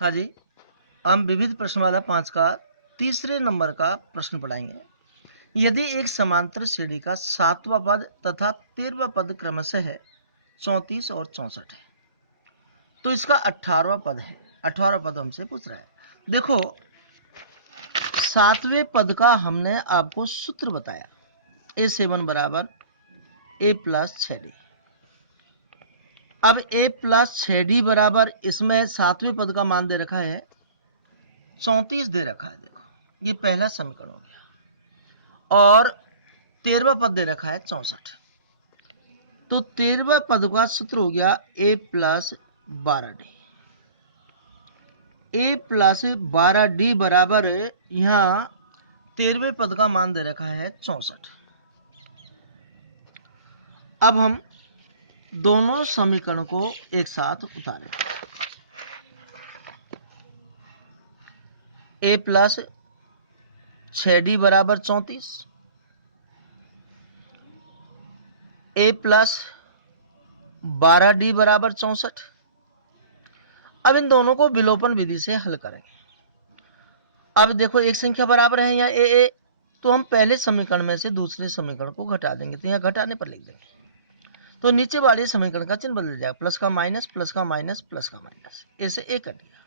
हाँ जी, हम विविध प्रश्नमाला 5 का तीसरे नंबर का प्रश्न पढ़ाएंगे। यदि एक समांतर श्रेणी का 7वां पद तथा 13वां पद क्रमशः है 34 और 64 है, तो इसका 18वां पद है। 18वां पद हमसे पूछ रहा है। देखो, 7वें पद का हमने आपको सूत्र बताया, A7 बराबर A प्लस 6D। अब A प्लस 6D बराबर, इसमें 7वें पद का मान दे रखा है 34 दे रखा है। देखो, ये पहला समीकरण हो गया। और 13वां पद दे रखा है 64। तो 13वां पद का सूत्र हो गया A plus 12D। A plus 12D बराबर, यहां 13वें पद का मान दे रखा है 64। अब हम दोनों समीकरण को एक साथ उतारें। A प्लस 6D बराबर 34, A प्लस 12D बराबर 64। अब इन दोनों को विलोपन विधि से हल करेंगे। अब देखो, एक संख्या बराबर है या ए, तो हम पहले समीकरण में से दूसरे समीकरण को घटा देंगे, तो यहाँ घटाने पर लिख देंगे। तो नीचे वाले समीकरण का चिन्ह बदल जाएगा, प्लस का माइनस, प्लस का माइनस, प्लस का माइनस, ऐसे ए कट गया।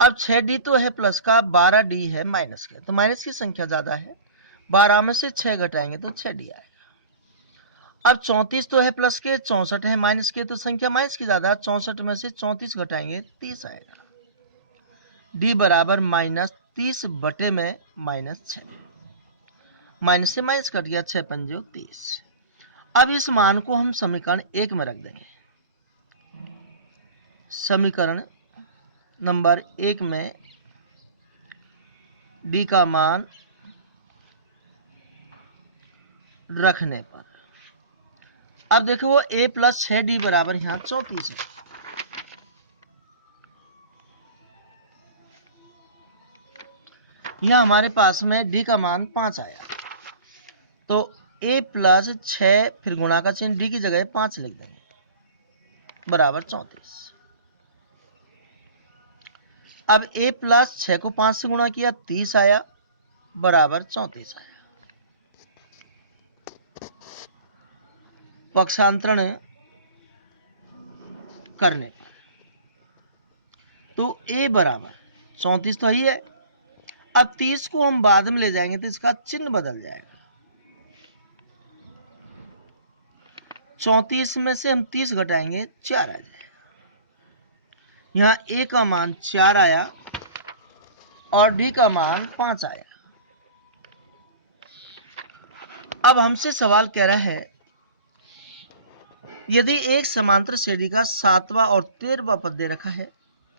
अब 6D तो है प्लस का, 12D है माइनस का, तो माइनस की संख्या ज्यादा है, 12 में से 6 घटाएंगे तो 6D आएगा। अब 34 तो है प्लस के, 64 है माइनस के, तो संख्या माइनस की ज्यादा, 64 में से 34 घटाएंगे 30 आएगा। D बराबर माइनस 30 बटे में माइनस 6, माइनस से माइनस कट गया, 6 पंजे 30। अब इस मान को हम समीकरण 1 में रख देंगे। समीकरण नंबर 1 में D का मान रखने पर, अब देखो, वो A प्लस 6D बराबर यहां 34 है। यहां हमारे पास में D का मान 5 आया, तो A प्लस 6 फिर गुणा का चिन्ह, D की जगह 5 लिख देंगे, बराबर 34। अब A प्लस 6 को 5 से गुणा किया, 30 आया, बराबर 34 आया। पक्षांतरण करने पर तो A बराबर 34 तो ही है। अब 30 को हम बाद में ले जाएंगे तो इसका चिन्ह बदल जाएगा। 34 में से हम 30 घटाएंगे, 4 आ जाएगा। यहां A का मान 4 आया और D का मान 5 आया। अब हमसे सवाल कह रहा है, यदि एक समांतर श्रेणी का 7वां और 13वां पद दे रखा है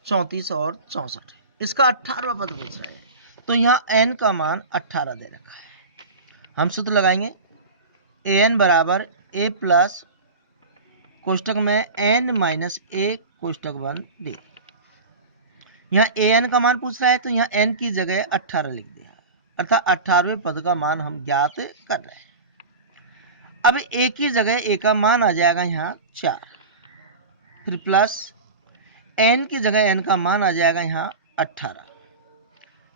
34 और 64, इसका 18वां पद पूछ रहा है, तो यहाँ n का मान 18 दे रखा है। हम सूत्र लगाएंगे, an बराबर a प्लस कोष्टक में n माइनस a कोष्टक बंद d। यहाँ an का मान पूछ रहा है, तो यहाँ n की जगह 18 लिख दिया, अर्थात 18वें पद का मान हम ज्ञात कर रहे हैं। अब a की जगह a का मान आ जाएगा यहाँ 4, फिर प्लस n की जगह n का मान आ जाएगा यहाँ 18,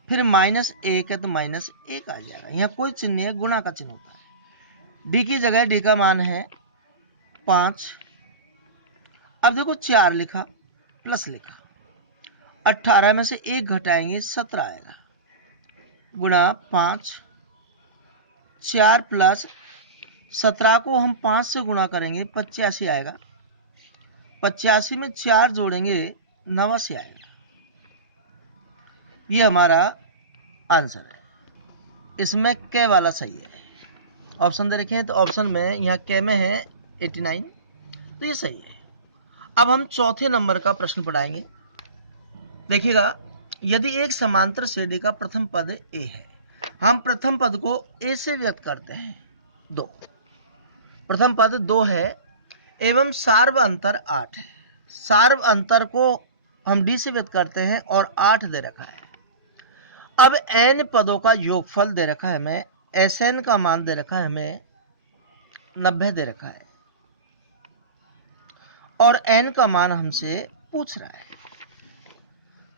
फिर माइनस 1 है तो माइनस 1 आ जाएगा। यहाँ कोई चिन्ह नहीं है, गुणा का चिन्ह होता है। d की जगह d का मान है 5। अब देखो, 4 लिखा, प्लस लिखा, 18 में से 1 घटाएंगे 17 आएगा, गुणा 5, 4 प्लस 17 को हम 5 से गुणा करेंगे 85 आएगा, 85 में 4 जोड़ेंगे 89 आएगा। ये हमारा आंसर है। इसमें क वाला सही है। ऑप्शन दे रखे हैं, तो ऑप्शन में यहाँ क में है 89, तो ये सही है। अब हम चौथे नंबर का प्रश्न पढ़ाएंगे। देखिएगा, यदि एक समांतर श्रेणी का प्रथम पद a है, हम प्रथम पद को a से व्यक्त करते हैं 2, प्रथम पद 2 है एवं सार्व अंतर 8 है। सार्व अंतर को हम d से व्यक्त करते हैं और 8 दे रखा है। अब n पदों का योगफल दे रखा है हमें, Sn का मान दे रखा है हमें 90 दे रखा है, और n का मान हमसे पूछ रहा है।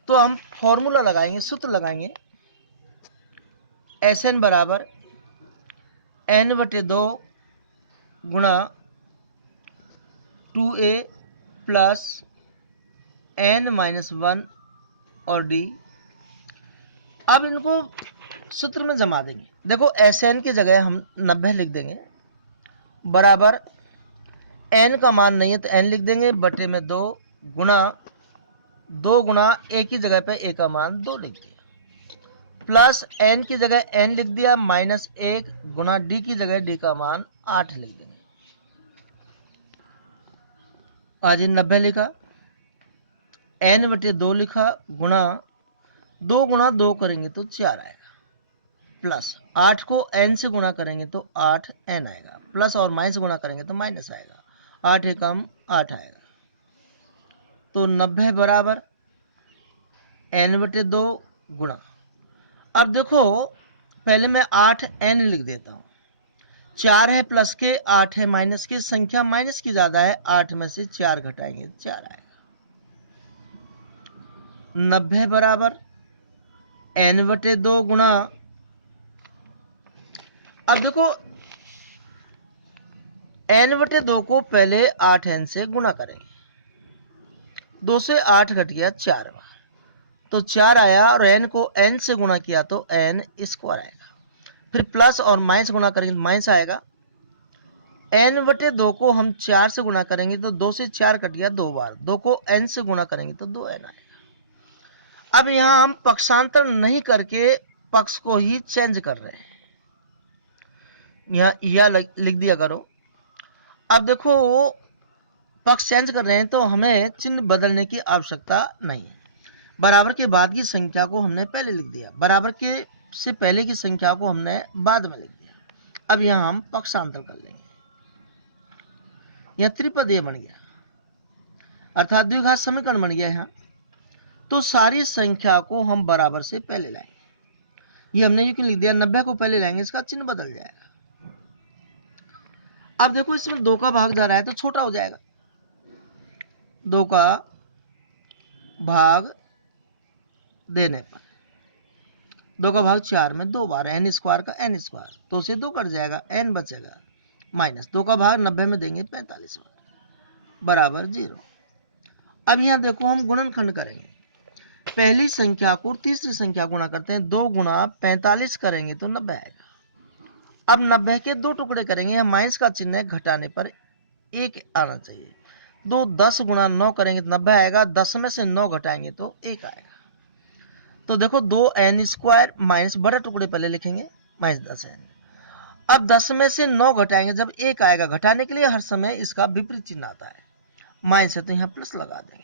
तो हम फॉर्मूला लगाएंगे, सूत्र लगाएंगे, Sn बराबर n/2 गुणा 2a प्लस n-1 और d। अब इनको सूत्र में जमा देंगे। देखो Sn की जगह हम 90 लिख देंगे, बराबर n का मान नहीं है तो n लिख देंगे, बटे में 2 गुणा a की जगह पे a का मान 2 लिख दिया, प्लस n की जगह n लिख दिया, माइनस 1 गुणा d की जगह d का मान 8 लिख देंगे। आज 90 लिखा, n/2 लिखा, गुणा 2 करेंगे तो 4 आएगा, प्लस 8 को n से गुणा करेंगे तो 8n आएगा, प्लस और माइनस गुणा करेंगे तो माइनस आएगा, 8 एकम 8 आएगा। तो 90 बराबर n/2 गुणा, अब देखो पहले मैं 8n लिख देता हूं, 4 है प्लस के, 8 है माइनस के, संख्या माइनस की ज्यादा है, 8 में से 4 घटाएंगे 4 आएगा। 90 बराबर n/2 गुणा, अब देखो n/2 को पहले 8n से गुणा करेंगे, 2 से 8 घट गया 4 बार, तो 4 आया, और n को n से गुणा किया तो n स्क्वायर आएगा, फिर प्लस और माइनस गुणा करेंगे तो माइनस आएगा। n/2 को हम 4 से गुणा करेंगे तो 2 से 4 कट गया 2 बार, 2 को n से गुणा करेंगे तो 2n आएगा। अब यहां हम पक्षांतर नहीं करके पक्ष को ही चेंज कर रहे हैं, यहां यह लिख दिया करो। अब देखो पक्ष चेंज कर रहे हैं तो हमें चिन्ह बदलने की आवश्यकता नहीं है। बराबर के बाद की संख्या को हमने पहले लिख दिया, बराबर के से पहले की संख्या को हमने बाद में लिख दिया। अब यहां हम पक्षांतर कर लेंगे, यह त्रिपदीय बन गया, अर्थात द्विघात समीकरण बन गया यहां। तो सारी संख्या को हम बराबर से पहले लाएंगे, ये हमने यूं लिख दिया, 90 को पहले लाएंगे, इसका चिन्ह बदल जाएगा। अब देखो इसमें 2 का भाग जा रहा है तो छोटा हो जाएगा, 2 का भाग देने पर 2 का भाग 4 में 2 बार, n स्क्वायर का n स्क्वायर, तो से 2 कट जाएगा, n बचेगा, माइनस 2 का भाग 90 में देंगे 45 बार, बराबर 0। अब यहां देखो हम गुणनखंड करेंगे, पहली संख्या को तीसरी संख्या गुणा करते हैं, 2 गुणा 45 करेंगे तो 90 आएगा। अब 90 के 2 टुकड़े करेंगे, माइनस का चिन्ह घटाने पर 1 आना चाहिए, 10 गुणा 9 करेंगे तो 90 आएगा, 10 में से 9 घटाएंगे तो 1 आएगा। तो देखो 2n स्क्वायर माइनस बड़ा टुकड़े पहले लिखेंगे, माइनस 10n। अब 10 में से 9 घटाएंगे जब 1 आएगा, घटाने के लिए हर समय इसका विपरीत चिन्ह आता है, माइनस है तो यहां प्लस लगा देंगे,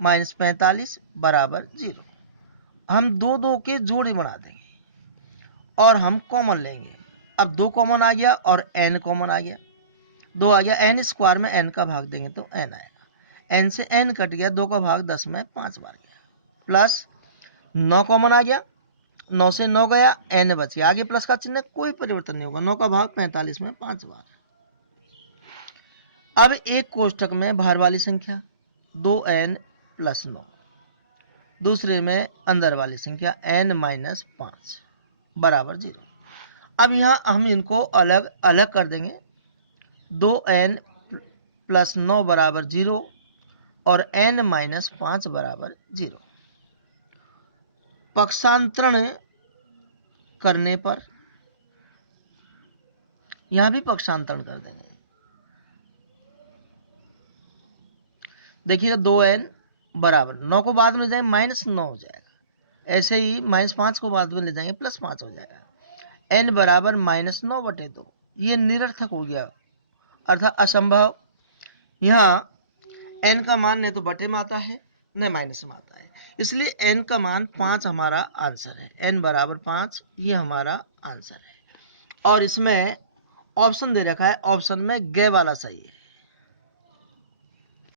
माइनस 45 बराबर 0। हम 2 के जोड़े बना देंगे और हम कॉमन लेंगे, अब 2 कॉमन आ गया और n कॉमन आ गया, 2 आ गया, n स्क्वायर में n का भाग देंगे तो n आएगा, n से n कट गया, 2 का भाग 10 में 5 बार गया, प्लस 9 कॉमन आ गया, 9 से 9 गया, n बच गया, आगे प्लस का चिन्ह कोई परिवर्तन नहीं होगा, 9 का भाग 45 में 5 बार। अब एक कोष्ठक में बाहर वाली संख्या 2n प्लस 9, दूसरे में अंदर वाली संख्या n माइनस 5 बराबर 0। अब यहां हम इनको अलग अलग कर देंगे, 2n प्लस 9 बराबर 0 और n माइनस 5 बराबर 0। पक्षांतरण करने पर यहां भी पक्षांतरण कर देंगे, देखिएगा 2n बराबर 9 को बाद में ले जाएंगे माइनस 9 हो जाएगा, ऐसे ही माइनस 5 को बाद में ले जाएंगे प्लस 5 हो जाएगा, n बराबर माइनस 9/2, ये निरर्थक हो गया अर्थात असंभव। यहाँ n का मान नहीं तो बटे में आता है न माइनस में आता है, इसलिए n का मान 5 हमारा आंसर है, n बराबर 5 ये हमारा आंसर है। और इसमें ऑप्शन दे रखा है, ऑप्शन में गे वाला सही है।